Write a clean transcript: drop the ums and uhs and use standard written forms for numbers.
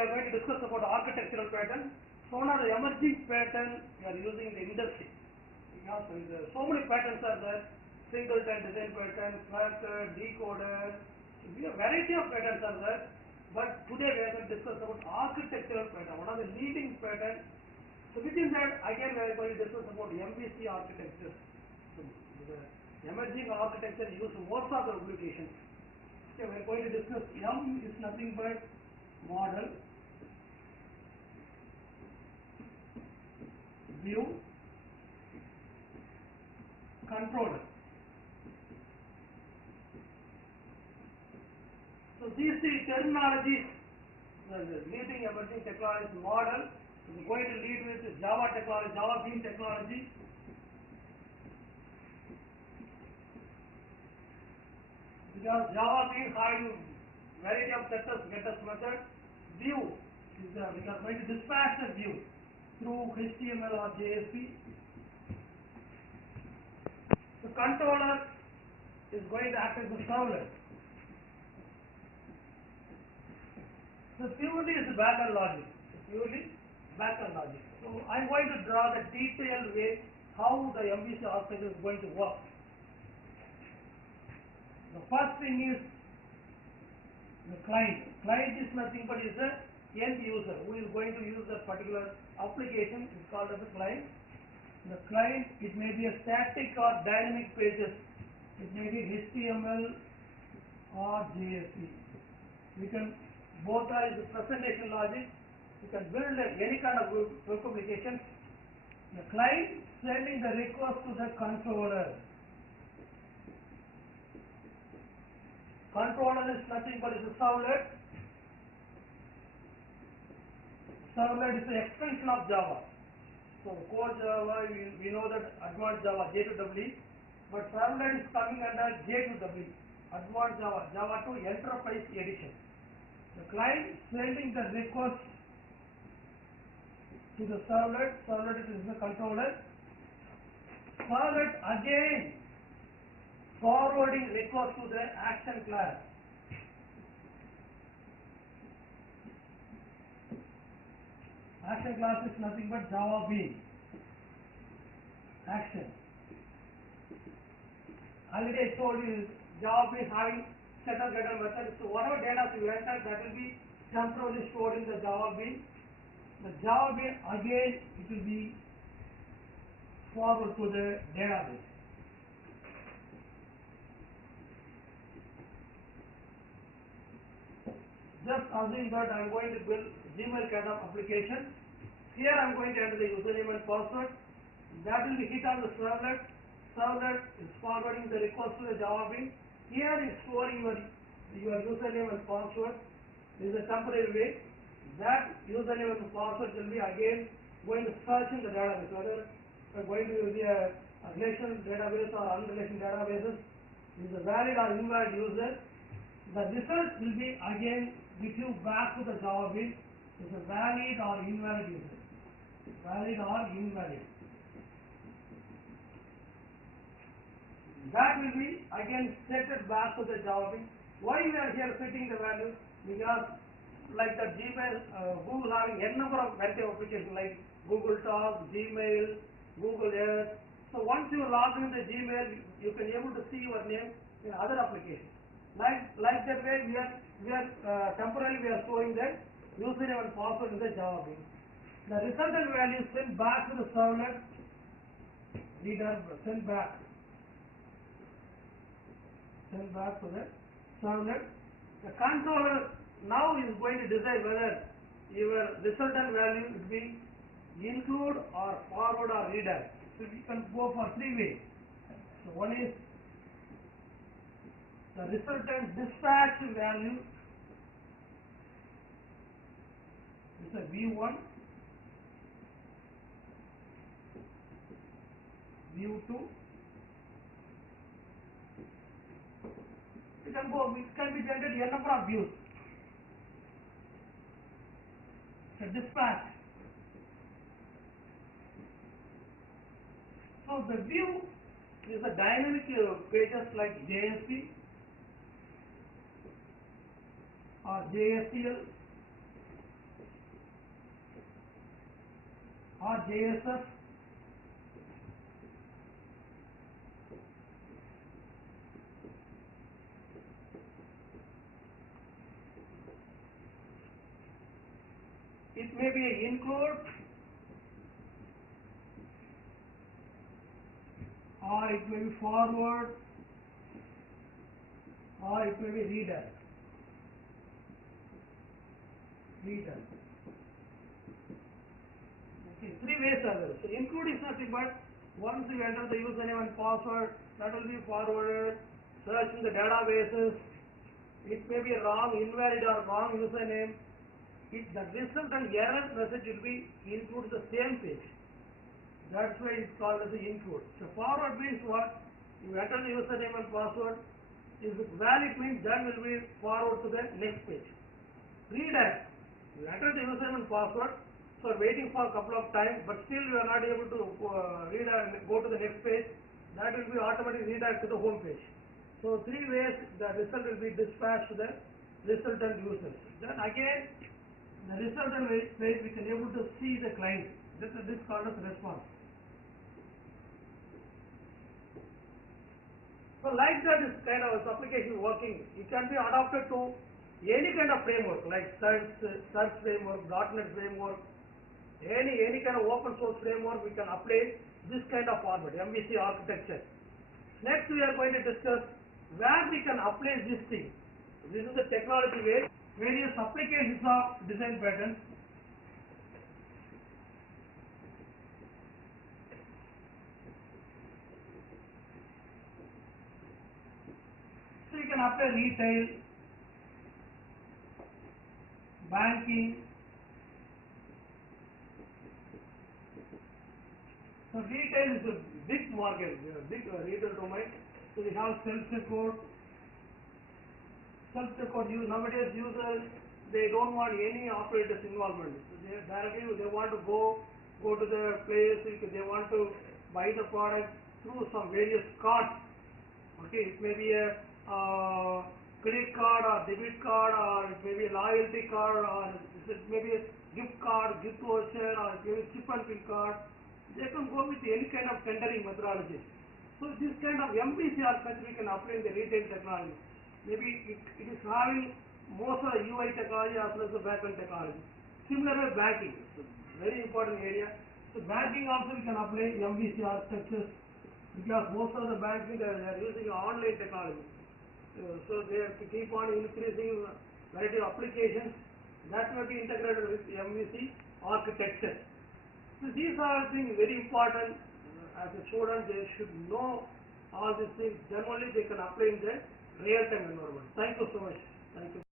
are going to discuss about architectural pattern. So one of the emerging pattern we are using in the industry. Because so many patterns are there. Singleton design pattern, cluster, decoder. We have variety of patterns are there. But today we are going to discuss about architectural pattern. One of the leading pattern. So within that again we are going to discuss about MVC architecture. So the emerging architecture use most of the applications. Okay, we are going to discuss M is nothing but model, view, controller. So these three terminologies, the leading emerging technology model, is going to lead with Java technology, Java Bean technology. Because Java Bean having variety of getters method, view is we are going to dispatch the view through HTML or JSP. The controller is going to act as a servlet. So purely is backend logic. Purely backend logic. So I am going to draw the detailed way how the MVC architecture is going to work. The first thing is the client. Client is nothing but is the end user who is going to use a particular application. It's called as a client. The client, it may be a static or dynamic pages. It may be HTML or JSP. We can, both are the presentation logic. You can build any kind of web application. The client sending the request to the controller. Controller is nothing but is a servlet. Servlet is an extension of Java. So core Java, we know that advanced Java J2EE, but servlet is coming under J2EE, advanced Java, Java 2 Enterprise Edition. The client sending the request to the servlet, servlet is the controller. Servlet again forwarding request to the action class. Action class is nothing but Java Bean. Action. Already I told you Java Bean having setter getter method. So whatever data you enter, that will be temporarily stored in the Java Bean. The Java Bean again it will be forward to the database. Just assume that I am going to build Gmail kind of application. Here I am going to enter the username and password. That will be hit on the servlet. Servlet is forwarding the request to the Java Bean. Here is storing your username and password. This is a temporary way. That username and password will be again going to search in the database. Whether we are going to use a relational database or unrelational databases, is a valid or invalid user. The result will be again give you back to the Java Bean is a valid or invalid user. Valid or invalid. That will be again set it back to the Java Bean. Why we are here setting the value? Because like the Gmail, Google having n number of variety of applications like Google Talk, Gmail, Google Earth. So once you log in the Gmail, you can able to see your name in other applications. Like that way we are temporarily we are storing the username and password in the Java Bean. The resultant value sent back to the servlet, reader sent back to the servlet. The controller now is going to decide whether your resultant value is being include or forward or redirect. So we can go for three ways. So one is the resultant dispatch value is a V1, V2. It can be generated a number of views. The dispatch. So the view is a dynamic pages like JSP or JSPL or JSF. It may be a include or it may be forward or it may be redirect. Okay, three ways are there. So include is nothing but once you enter the username and password, that will be forwarded, search in the databases. It may be a wrong, invalid or wrong username. The resultant error message will be included the same page. That's why it's called as the include. So forward means what? You enter the username and password. If it's valid means that will be forward to the next page. Redirect. You enter the username and password. So waiting for a couple of times, but still you are not able to read and go to the next page. That will be automatically redirect to the home page. So three ways the result will be dispatched to the resultant users. Then again, the resultant page we can able to see the client. This is called as response. So like that, this kind of application working, it can be adapted to any kind of framework like Search framework, .NET framework, any kind of open source framework we can apply this kind of format, MVC architecture. Next we are going to discuss where we can apply this thing. This is the technology way, various applications of design patterns. So you can apply retail, banking. So retail is a big market, big retail domain. So we have self-checkout. Self-checkout nowadays users, they don't want any operators involvement. So they directly they want to go to the place, they want to buy the product through some various cards. Okay, it may be a credit card or debit card, or it may be a loyalty card, or it may be a gift card, gift voucher, or it may be chip and pin card. They can go with any kind of tendering methodology. So this kind of MVC architecture we can apply in the retail technology. Maybe it is having most of the UI technology as well as the backend technology. Similar with banking, so very important area. So banking also we can apply MVC architectures because most of the banking they are using online technology. So they have to keep on increasing variety of applications that may be integrated with MVC architecture. So these are things very important. As a student, they should know all these things. Then only they can apply in the real-time environment. Thank you so much. Thank you.